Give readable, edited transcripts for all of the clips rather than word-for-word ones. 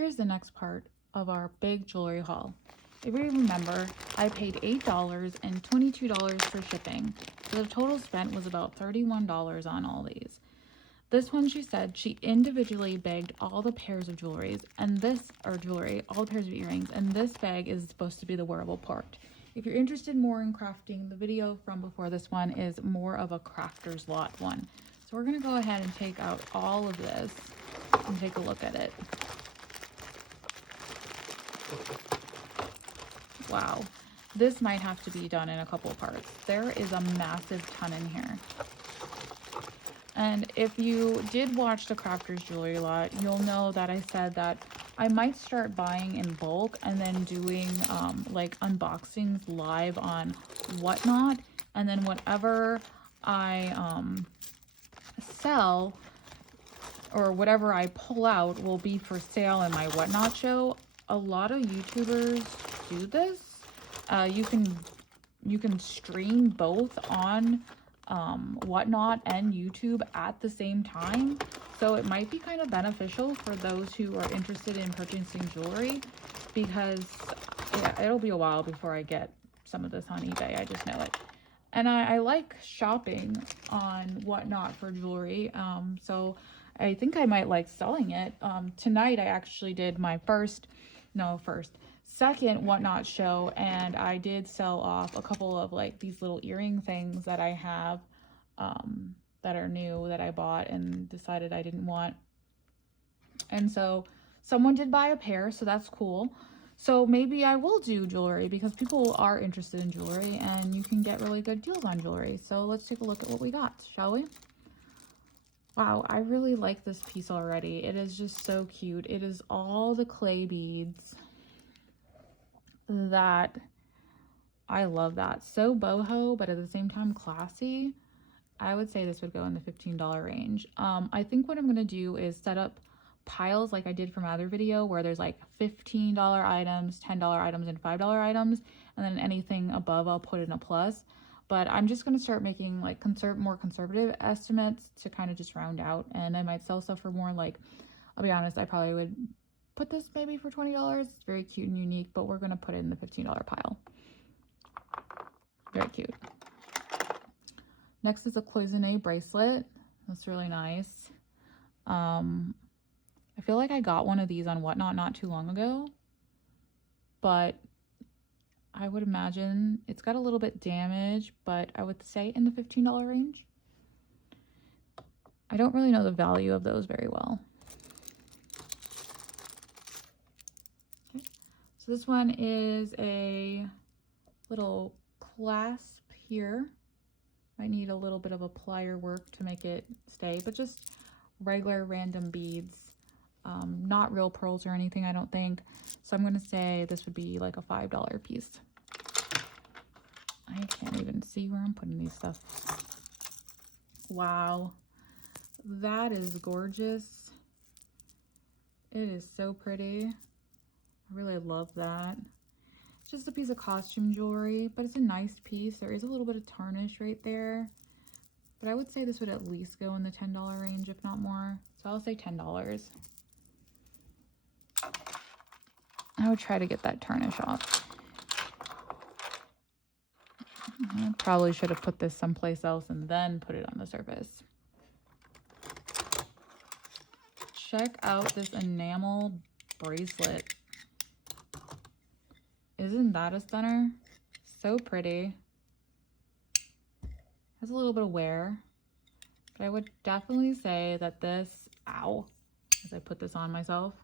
here's the next part of our big jewelry haul. If you remember, I paid $8 and $22 for shipping. So the total spent was about $31 on all these. This one, she said she individually bagged all the pairs of jewelries and this, or jewelry, all the pairs of earrings, and this bag is supposed to be the wearable part. If you're interested more in crafting, the video from before this one is more of a crafter's lot one. So we're gonna go ahead and take out all of this and take a look at it. Wow, this might have to be done in a couple of parts. There is a massive ton in here. And if you did watch the Crafters Jewelry Lot, you'll know that I said that I might start buying in bulk and then doing like unboxings live on Whatnot. And then whatever I sell or whatever I pull out will be for sale in my Whatnot show. A lot of YouTubers do this. You can stream both on Whatnot and YouTube at the same time, so it might be kind of beneficial for those who are interested in purchasing jewelry, because yeah, it'll be a while before I get some of this on eBay. I just know it. And I like shopping on Whatnot for jewelry, so I think I might like selling it. Tonight I actually did my second Whatnot show, and I did sell off a couple of like these little earring things that I have that are new that I bought and decided I didn't want. And so someone did buy a pair, so that's cool. So maybe I will do jewelry because people are interested in jewelry and you can get really good deals on jewelry. So let's take a look at what we got, shall we? Wow, I really like this piece already. It is just so cute. It is all the clay beads. That I love that. So boho, but at the same time classy. I would say this would go in the $15 range. I think what I'm gonna do is set up piles like I did from my other video, where there's like $15 items, $10 items, and $5 items, and then anything above I'll put in a plus. But I'm just gonna start making like more conservative estimates to kind of just round out, and I might sell stuff for more. Like, I'll be honest, I probably would put this maybe for $20. It's very cute and unique, but we're gonna put it in the $15 pile. Very cute. Next is a cloisonne bracelet. That's really nice. I feel like I got one of these on Whatnot not too long ago, but I would imagine it's got a little bit damaged, but I would say in the $15 range. I don't really know the value of those very well. Okay. So this one is a little clasp here. Might need a little bit of a plier work to make it stay, but just regular random beads. Not real pearls or anything, I don't think. So I'm gonna say this would be like a $5 piece. I can't even see where I'm putting these stuff. Wow, that is gorgeous. It is so pretty. I really love that. It's just a piece of costume jewelry, but it's a nice piece. There is a little bit of tarnish right there, but I would say this would at least go in the $10 range, if not more. So I'll say $10. I would try to get that tarnish off. I probably should have put this someplace else and then put it on the surface. Check out this enamel bracelet. Isn't that a stunner? So pretty. Has a little bit of wear, but I would definitely say that this, ow, as I put this on myself,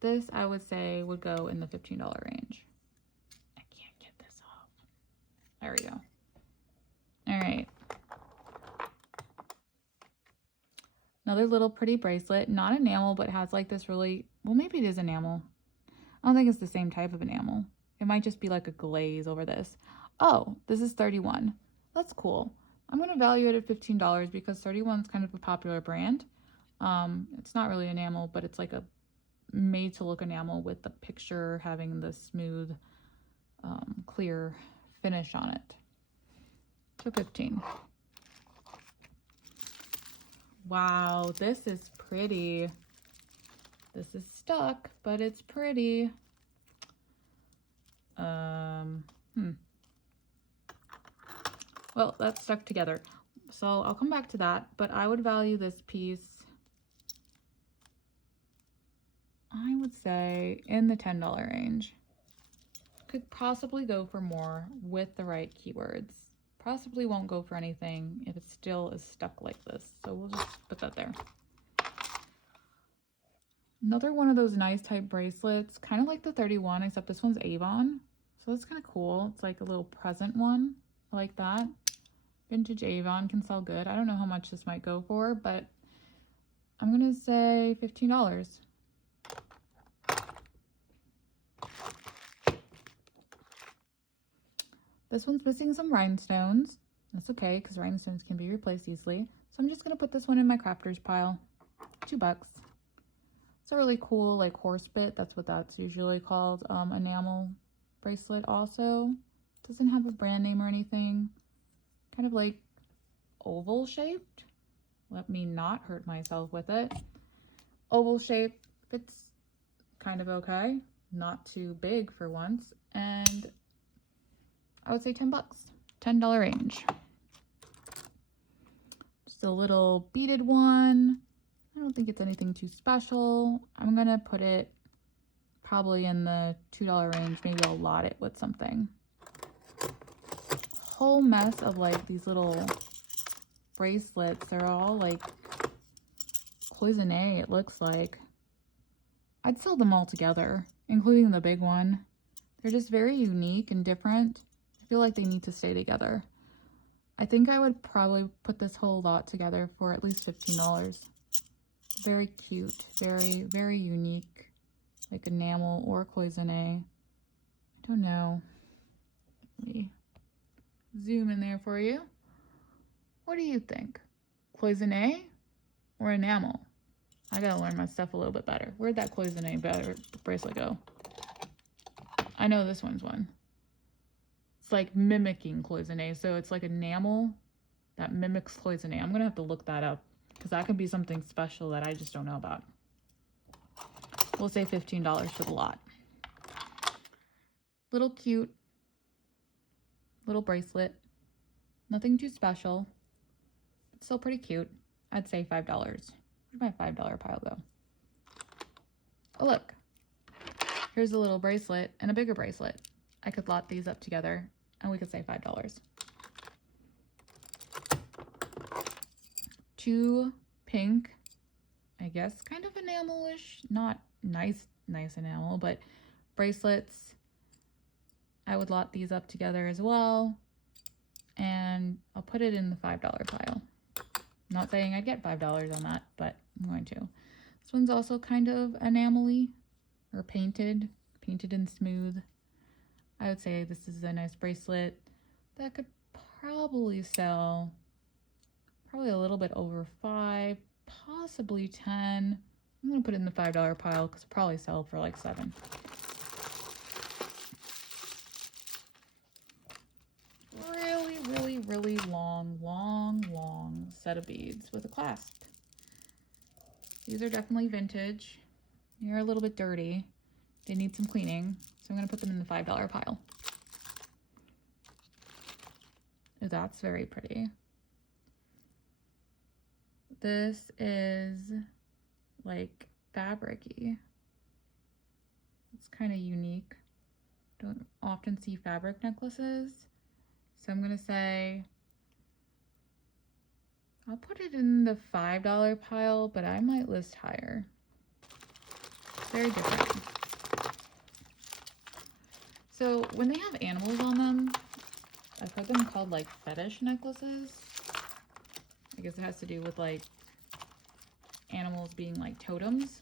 this I would say would go in the $15 range. I can't get this off. There we go. All right. Another little pretty bracelet, not enamel, but has like this really, well, maybe it is enamel. I don't think it's the same type of enamel. It might just be like a glaze over this. Oh, this is 31. That's cool. I'm going to value it at $15 because 31 is kind of a popular brand. It's not really enamel, but it's like a made to look enamel with the picture having the smooth, clear finish on it. So 15. Wow, this is pretty. This is stuck, but it's pretty. Well, that's stuck together. So I'll come back to that, but I would value this piece, I would say, in the $10 range. Could possibly go for more with the right keywords. Possibly won't go for anything if it still is stuck like this. So we'll just put that there. Another one of those nice type bracelets, kind of like the 31, except this one's Avon. So that's kind of cool. It's like a little present one. I like that. Vintage Avon can sell good. I don't know how much this might go for, but I'm going to say $15. This one's missing some rhinestones. That's okay, because rhinestones can be replaced easily. So I'm just going to put this one in my crafters pile. $2. It's a really cool like horse bit. That's what that's usually called. Enamel bracelet also. Doesn't have a brand name or anything. Kind of like oval shaped. Let me not hurt myself with it. Oval shape, fits kind of okay. Not too big for once. And I would say $10. $10 range. Just a little beaded one. I don't think it's anything too special. I'm gonna put it probably in the $2 range. Maybe I'll lot it with something. Whole mess of like these little bracelets. They're all like cloisonné, it looks like. I'd sell them all together, including the big one. They're just very unique and different. I feel like they need to stay together. I think I would probably put this whole lot together for at least $15. Very cute, very, very unique, like enamel or cloisonné. I don't know. Let me zoom in there for you. What do you think? Cloisonné or enamel? I gotta learn my stuff a little bit better. Where'd that cloisonné bracelet go? I know this one's one. It's like mimicking cloisonné, so it's like enamel that mimics cloisonné. I'm gonna have to look that up because that could be something special that I just don't know about. We'll say $15 for the lot. Little cute little bracelet. Nothing too special. Still pretty cute. I'd say $5. Where'd my $5 pile go? Oh, look. Here's a little bracelet and a bigger bracelet. I could lot these up together and we could say $5. 2 pink, I guess kind of enamelish, not nice enamel, but bracelets. I would lot these up together as well, and I'll put it in the $5 pile. Not saying I'd get $5 on that, but I'm going to. This one's also kind of enamel-y or painted and smooth. I would say this is a nice bracelet that could probably sell probably a little bit over 5, possibly 10. I'm gonna put it in the $5 pile because it'll probably sell for like 7. Really long set of beads with a clasp. These are definitely vintage. They're a little bit dirty. They need some cleaning, so I'm gonna put them in the $5 pile. Oh, that's very pretty. This is like fabric-y. It's kind of unique. Don't often see fabric necklaces. So I'm gonna say, I'll put it in the $5 pile, but I might list higher. Very different. So when they have animals on them, I've heard them called like fetish necklaces. I guess it has to do with like animals being like totems.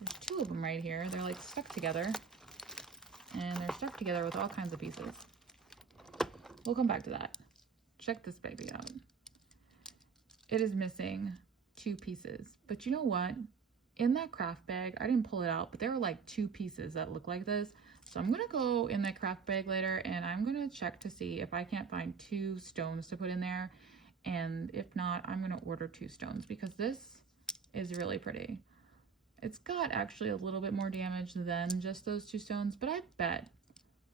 There's 2 of them right here. They're like stuck together. And they're stuck together with all kinds of pieces. We'll come back to that. Check this baby out. It is missing 2 pieces. But you know what? In that craft bag, I didn't pull it out, but there were like 2 pieces that look like this. So I'm gonna go in that craft bag later and I'm gonna check to see if I can't find 2 stones to put in there. And if not, I'm gonna order 2 stones because this is really pretty. It's got actually a little bit more damage than just those 2 stones, but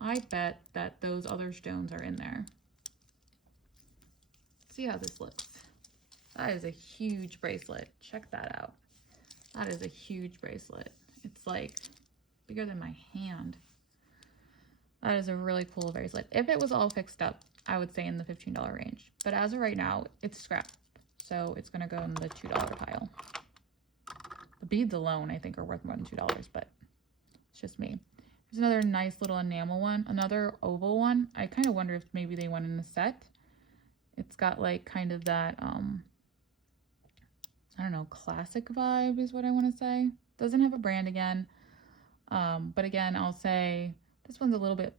I bet that those other stones are in there. See how this looks. That is a huge bracelet. Check that out. That is a huge bracelet. It's like bigger than my hand. That is a really cool bracelet. If it was all fixed up, I would say in the $15 range. But as of right now, it's scrap. So it's going to go in the $2 pile. The beads alone, I think, are worth more than $2, but it's just me. There's another nice little enamel one. Another oval one. I kind of wonder if maybe they went in a set. It's got like kind of that, I don't know, classic vibe is what I want to say. Doesn't have a brand again. But again, I'll say this one's a little bit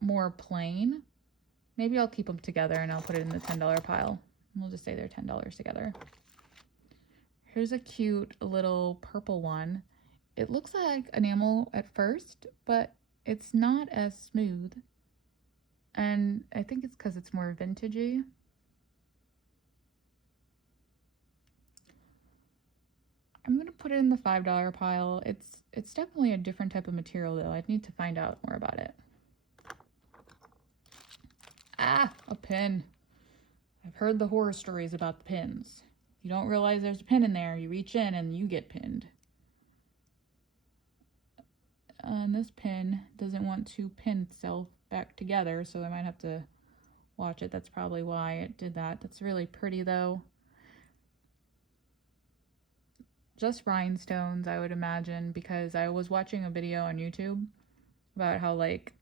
more plain. Maybe I'll keep them together and I'll put it in the $10 pile. We'll just say they're $10 together. Here's a cute little purple one. It looks like enamel at first, but it's not as smooth. And I think it's because it's more vintagey. I'm going to put it in the $5 pile. It's definitely a different type of material though. I'd need to find out more about it. Ah, a pin. I've heard the horror stories about the pins. You don't realize there's a pin in there. You reach in and you get pinned. And this pin doesn't want to pin itself back together, so I might have to watch it. That's probably why it did that. That's really pretty though. Just rhinestones, I would imagine, because I was watching a video on YouTube about how, like,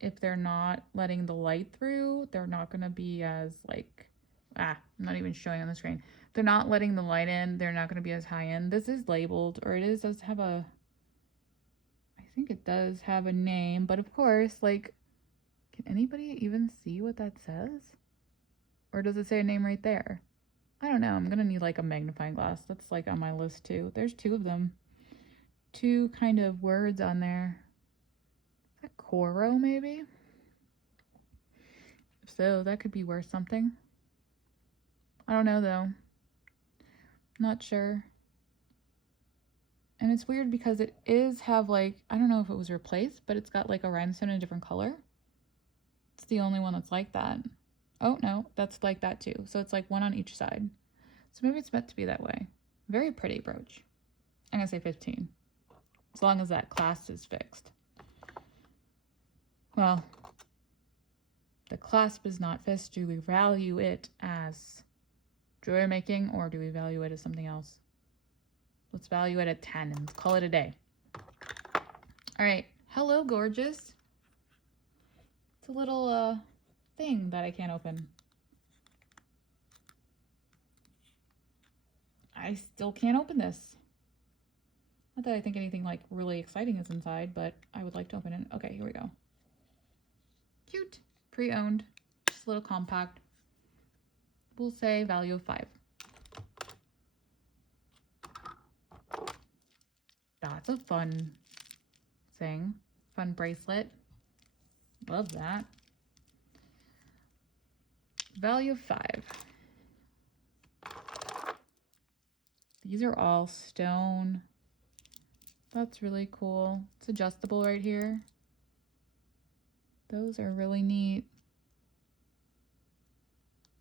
if they're not letting the light through, they're not going to be as, like, I'm not even showing on the screen. If they're not letting the light in, they're not going to be as high end. This is labeled, or it does have a, I think it does have a name, but of course, like, can anybody even see what that says? Or does it say a name right there? I don't know. I'm going to need like a magnifying glass. That's like on my list too. There's 2 of them. 2 kind of words on there. Is that Coro maybe? If so, that could be worth something. I don't know though. Not sure. And it's weird because it is have like, I don't know if it was replaced, but it's got like a rhinestone in a different color. It's the only one that's like that. Oh, no, that's like that too. So it's like 1 on each side. So maybe it's meant to be that way. Very pretty brooch. I'm going to say 15. As long as that clasp is fixed. Well, the clasp is not fixed. Do we value it as jewelry making or do we value it as something else? Let's value it at 10 and call it a day. All right. Hello, gorgeous. It's a little, thing that I can't open. I still can't open this. Not that I think anything like really exciting is inside, but I would like to open it. Okay, here we go. Cute. Pre-owned. Just a little compact. We'll say value of 5. That's a fun thing. Fun bracelet. Love that. Value of 5. These are all stone. That's really cool. It's adjustable right here. Those are really neat.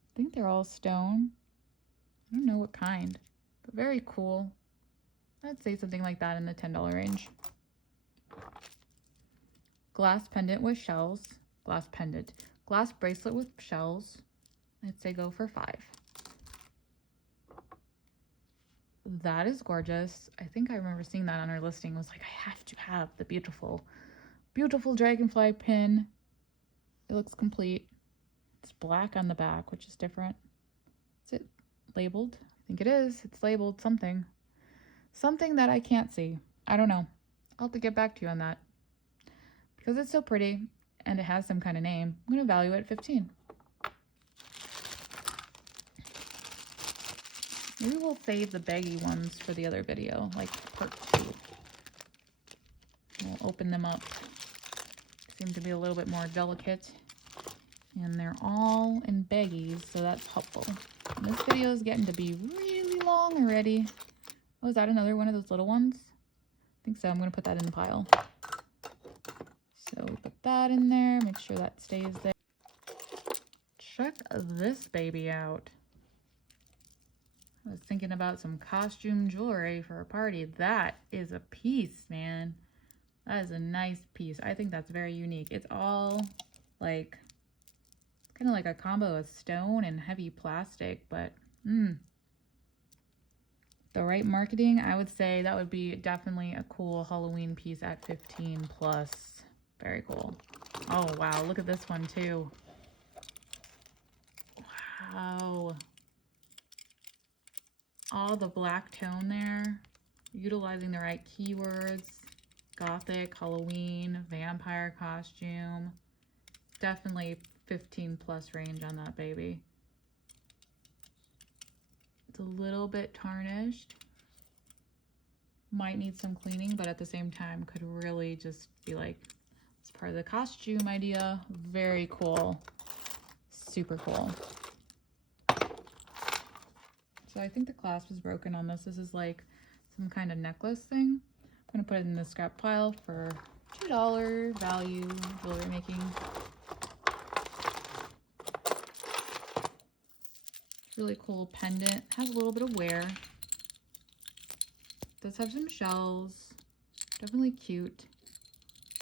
I think they're all stone. I don't know what kind, but very cool. I'd say something like that in the $10 range. Glass pendant with shells. Glass pendant. Glass bracelet with shells. I'd say go for 5. That is gorgeous. I think I remember seeing that on her listing. I was like, I have to have the beautiful, beautiful dragonfly pin. It looks complete. It's black on the back, which is different. Is it labeled? I think it is. It's labeled something. Something that I can't see. I don't know. I'll have to get back to you on that. Because it's so pretty and it has some kind of name, I'm going to value it at 15. Maybe we'll save the baggy ones for the other video, like part 2. We'll open them up. Seem to be a little bit more delicate. And they're all in baggies, so that's helpful. And this video is getting to be really long already. Oh, is that another one of those little ones? I think so. I'm going to put that in the pile. So we put that in there. Make sure that stays there. Check this baby out. I was thinking about some costume jewelry for a party. That is a piece, man. That is a nice piece. I think that's very unique. It's all like, kind of like a combo of stone and heavy plastic, but the right marketing, I would say that would be definitely a cool Halloween piece at 15 plus. Very cool. Oh, wow. Look at this one too. Wow. All the black tone there, utilizing the right keywords. Gothic, Halloween, vampire costume. Definitely 15 plus range on that baby. It's a little bit tarnished. Might need some cleaning, but at the same time could really just be like, it's part of the costume idea. Very cool. Super cool. So I think the clasp is broken on this. This is like some kind of necklace thing. I'm gonna put it in the scrap pile for $2 value jewelry making. Really cool pendant. Has a little bit of wear. Does have some shells. Definitely cute.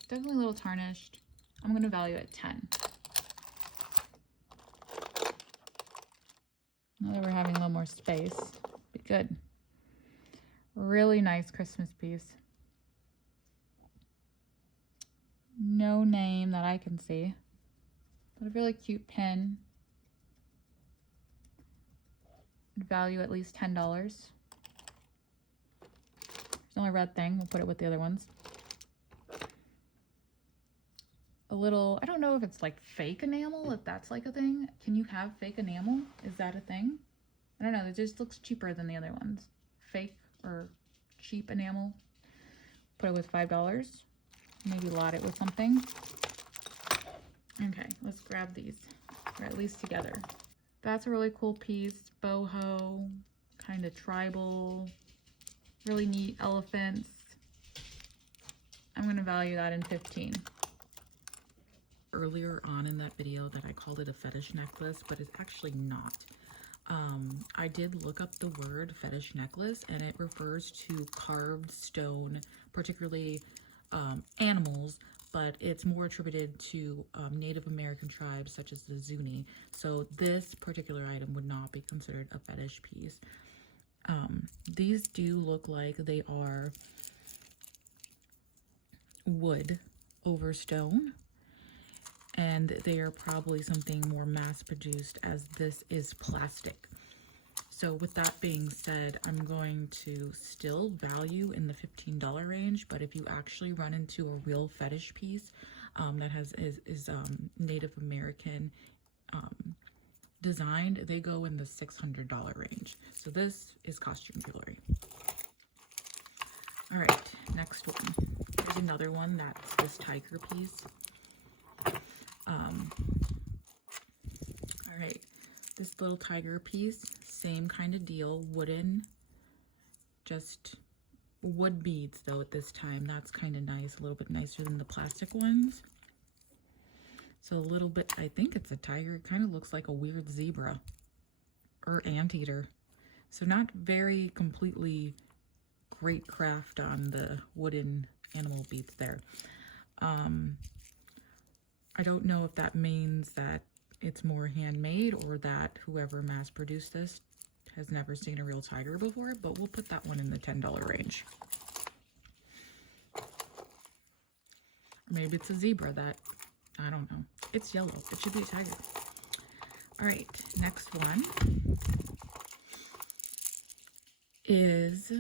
Definitely a little tarnished. I'm gonna value it 10. Now that we're having a little more space, be good. Really nice Christmas piece. No name that I can see, but a really cute pin. Value at least $10. There's the only red thing. We'll put it with the other ones. A little, I don't know if it's like fake enamel, if that's like a thing. Can you have fake enamel? Is that a thing? I don't know. It just looks cheaper than the other ones. Fake or cheap enamel. Put it with $5. Maybe lot it with something. Okay, let's grab these, or at least together. That's a really cool piece. Boho, kind of tribal, really neat elephants. I'm gonna value that in 15. Earlier on in that video that I called it a fetish necklace, but it's actually not. I did look up the word fetish necklace, and it refers to carved stone, particularly animals, but it's more attributed to Native American tribes such as the Zuni. So this particular item would not be considered a fetish piece. These do look like they are wood over stone, and they are probably something more mass-produced, as this is plastic. So with that being said, I'm going to still value in the $15 range, but if you actually run into a real fetish piece that is Native American designed, they go in the $600 range. So this is costume jewelry. All right, next one. Here's another one that's this tiger piece. All right, this little tiger piece, same kind of deal, wooden, just wood beads though at this time. That's kind of nice, a little bit nicer than the plastic ones. So a little bit, I think it's a tiger. It kind of looks like a weird zebra or anteater. So not very completely great craft on the wooden animal beads there. I don't know if that means that it's more handmade or that whoever mass produced this has never seen a real tiger before, but we'll put that one in the $10 range. Or maybe it's a zebra that, I don't know. It's yellow. It should be a tiger. All right, next one is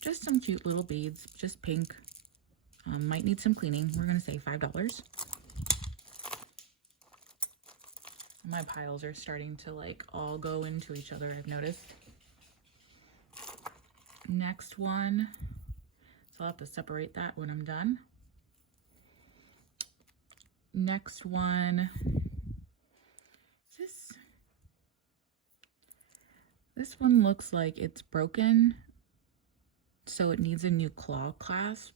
just some cute little beads, just pink. Might need some cleaning. We're gonna say $5. My piles are starting to like all go into each other, I've noticed. Next one, so I'll have to separate that when I'm done. Next one, this This one looks like it's broken, so it needs a new claw clasp,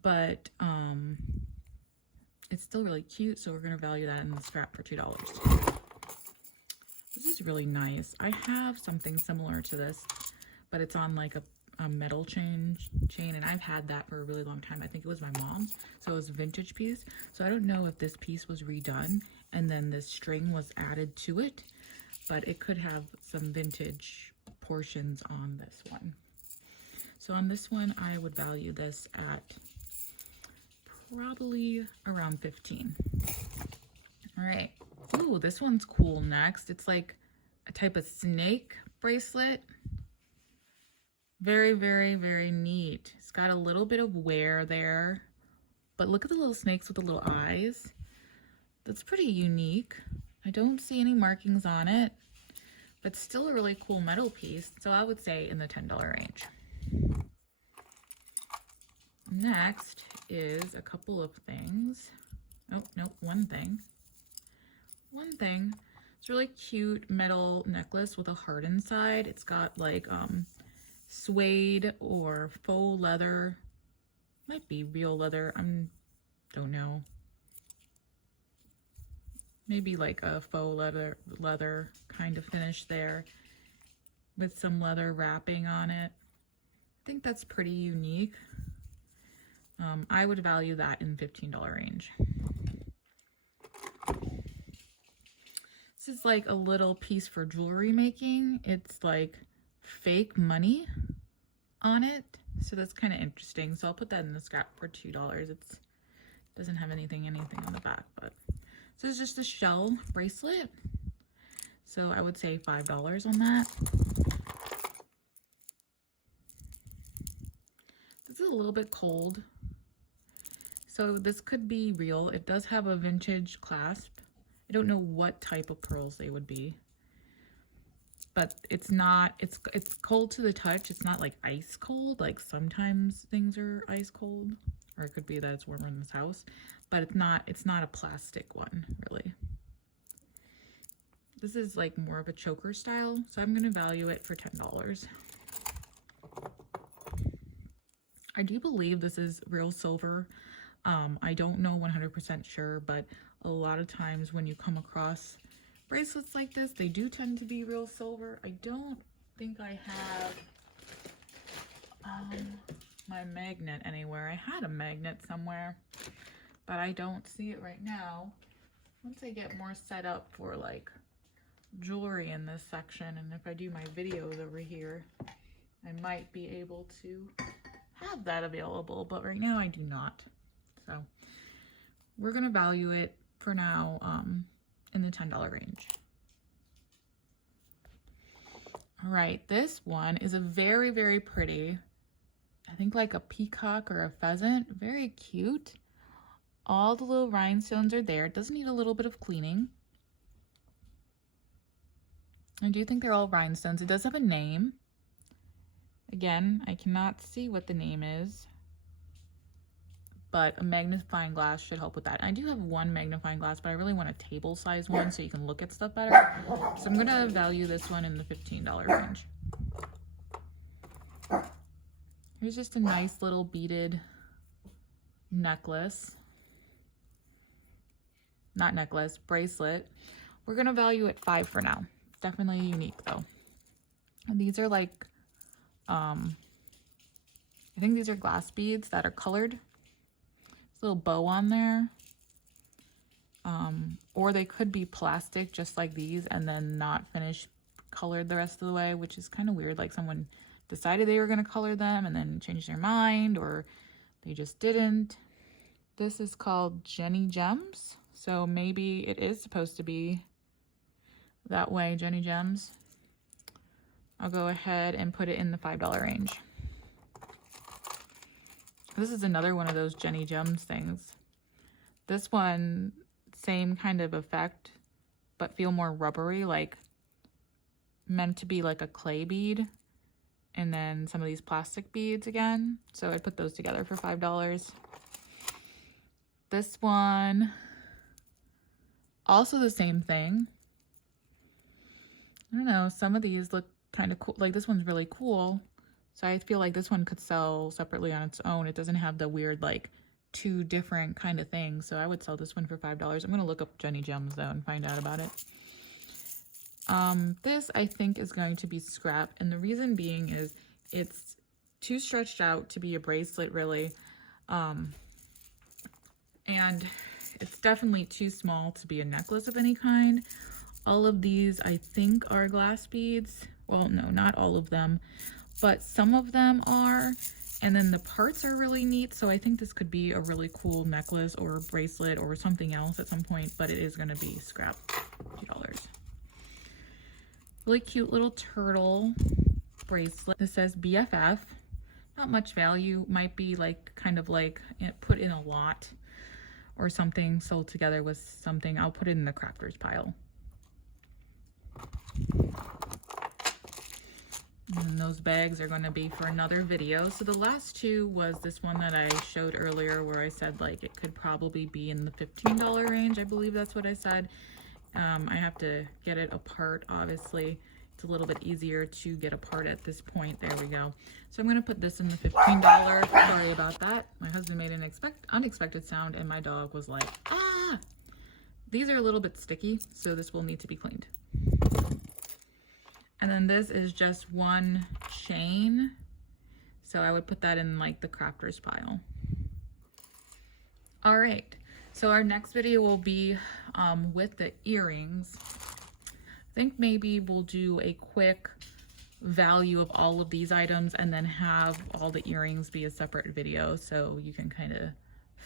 but it's still really cute, so we're going to value that in the scrap for $2. This is really nice. I have something similar to this, but it's on like a metal chain, and I've had that for a really long time. I think it was my mom's, so it was a vintage piece. So I don't know if this piece was redone and then this string was added to it, but it could have some vintage portions on this one. So on this one, I would value this at probably around 15. All right. Ooh, this one's cool next. It's like a type of snake bracelet. Very, very, very neat. It's got a little bit of wear there, but look at the little snakes with the little eyes. That's pretty unique. I don't see any markings on it, but still a really cool metal piece. So I would say in the $10 range. Next is a couple of things. Oh, nope, one thing. It's a really cute metal necklace with a heart inside. It's got like suede or faux leather. Might be real leather. Don't know. Maybe like a faux leather kind of finish there with some leather wrapping on it. I think that's pretty unique. I would value that in $15 range. This is like a little piece for jewelry making. It's like fake money on it, so that's kind of interesting. So I'll put that in the scrap for $2. It doesn't have anything on the back, but so it's just a shell bracelet. So I would say $5 on that. This is a little bit cold. So this could be real. It does have a vintage clasp. I don't know what type of pearls they would be, but it's cold to the touch. It's not like ice cold. Like sometimes things are ice cold, or it could be that it's warmer in this house, but it's not a plastic one really. This is like more of a choker style, so I'm going to value it for $10. I do believe this is real silver. I don't know 100% sure, but a lot of times when you come across bracelets like this, they do tend to be real silver. I don't think I have my magnet anywhere. I had a magnet somewhere, but I don't see it right now. Once I get more set up for like jewelry in this section, and if I do my videos over here, I might be able to have that available, but right now I do not. So we're going to value it for now in the $10 range. All right, this one is a very, very pretty, I think like a peacock or a pheasant. Very cute. All the little rhinestones are there. It does need a little bit of cleaning. I do think they're all rhinestones. It does have a name. Again, I cannot see what the name is, but a magnifying glass should help with that. I do have one magnifying glass, but I really want a table size one so you can look at stuff better. So I'm gonna value this one in the $15 range. Here's just a nice little beaded necklace. Not necklace, bracelet. We're gonna value it $5 for now. Definitely unique though. And these are like, I think these are glass beads that are colored. Little bow on there, or they could be plastic just like these and then not finish colored the rest of the way, which is kind of weird. Like someone decided they were going to color them and then changed their mind, or they just didn't. This is called Jenny Gems, so maybe it is supposed to be that way. Jenny Gems. I'll go ahead and put it in the $5 range. This is another one of those Jenny Gems things. This one, same kind of effect, but feel more rubbery, like meant to be like a clay bead. And then some of these plastic beads again. So I put those together for $5. This one, also the same thing. I don't know, some of these look kind of cool. Like this one's really cool. So I feel like this one could sell separately on its own. It doesn't have the weird like two different kind of things. So I would sell this one for $5. I'm going to look up Jenny Gems though and find out about it. This I think is going to be scrap. And the reason being is it's too stretched out to be a bracelet really. And it's definitely too small to be a necklace of any kind. All of these I think are glass beads. Well, no, not all of them, but some of them are. And then the parts are really neat. So I think this could be a really cool necklace or bracelet or something else at some point, but it is going to be scrap, $2. Really cute little turtle bracelet. This says BFF. Not much value. Might be like kind of like put in a lot or something, sold together with something. I'll put it in the crafters pile. And those bags are going to be for another video. So the last two was this one that I showed earlier where I said like it could probably be in the $15 range. I believe that's what I said. I have to get it apart, obviously. It's a little bit easier to get apart at this point. There we go. So I'm going to put this in the $15. Sorry about that. My husband made an unexpected sound and my dog was like, ah! These are a little bit sticky, so this will need to be cleaned. And then this is just one chain. So I would put that in like the crafters pile. All right. So our next video will be with the earrings. I think maybe we'll do a quick value of all of these items and then have all the earrings be a separate video so you can kind of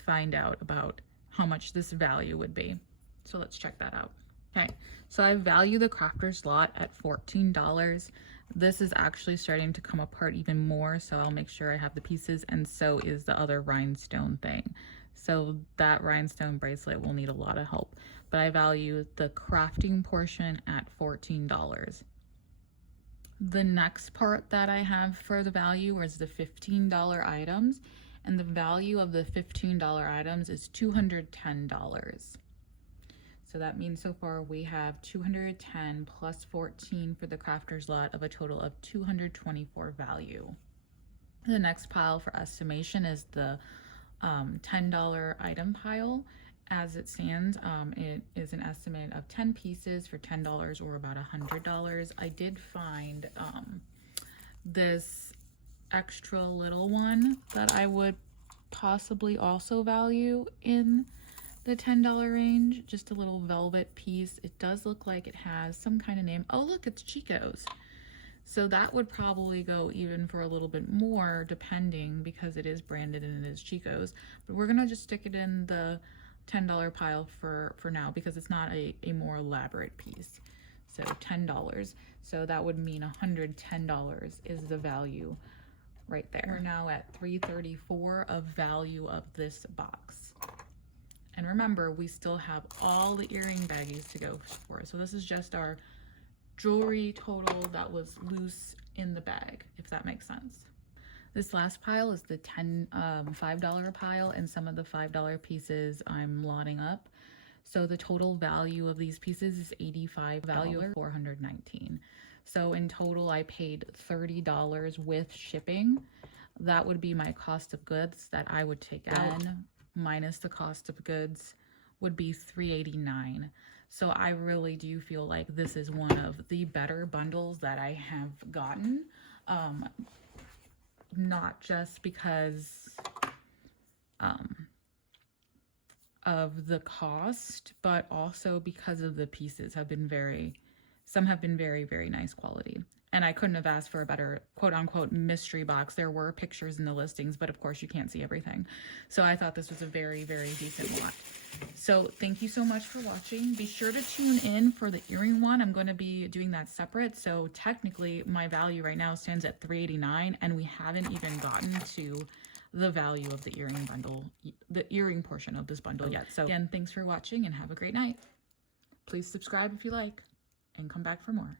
find out about how much this value would be. So let's check that out. Okay, so I value the crafters lot at $14. This is actually starting to come apart even more, so I'll make sure I have the pieces, and so is the other rhinestone thing. So that rhinestone bracelet will need a lot of help, but I value the crafting portion at $14. The next part that I have for the value is the $15 items, and the value of the $15 items is $210. So that means so far we have 210 plus 14 for the crafters lot of a total of 224 value. The next pile for estimation is the $10 item pile. As it stands, it is an estimate of 10 pieces for $10 or about $100. I did find this extra little one that I would possibly also value in the $10 range, just a little velvet piece. It does look like it has some kind of name. Oh, look, it's Chico's. So that would probably go even for a little bit more depending because it is branded and it is Chico's. But we're gonna just stick it in the $10 pile for now because it's not a more elaborate piece. So $10. So that would mean $110 is the value right there. We're now at $334 of value of this box. And remember, we still have all the earring baggies to go for. So this is just our jewelry total that was loose in the bag, if that makes sense. This last pile is the $5 pile, and some of the $5 pieces I'm lotting up. So the total value of these pieces is $85, value of $419. So in total, I paid $30 with shipping. That would be my cost of goods that I would take out. Minus the cost of goods would be $389. So I really do feel like this is one of the better bundles that I have gotten. Not just because of the cost, but also because of the pieces some have been very, very nice quality. And I couldn't have asked for a better quote unquote mystery box. There were pictures in the listings, but of course you can't see everything. So I thought this was a very, very decent lot. So thank you so much for watching. Be sure to tune in for the earring one. I'm going to be doing that separate. So technically my value right now stands at $389 and we haven't even gotten to the value of the earring bundle, the earring portion of this bundle yet. So again, thanks for watching and have a great night. Please subscribe if you like and come back for more.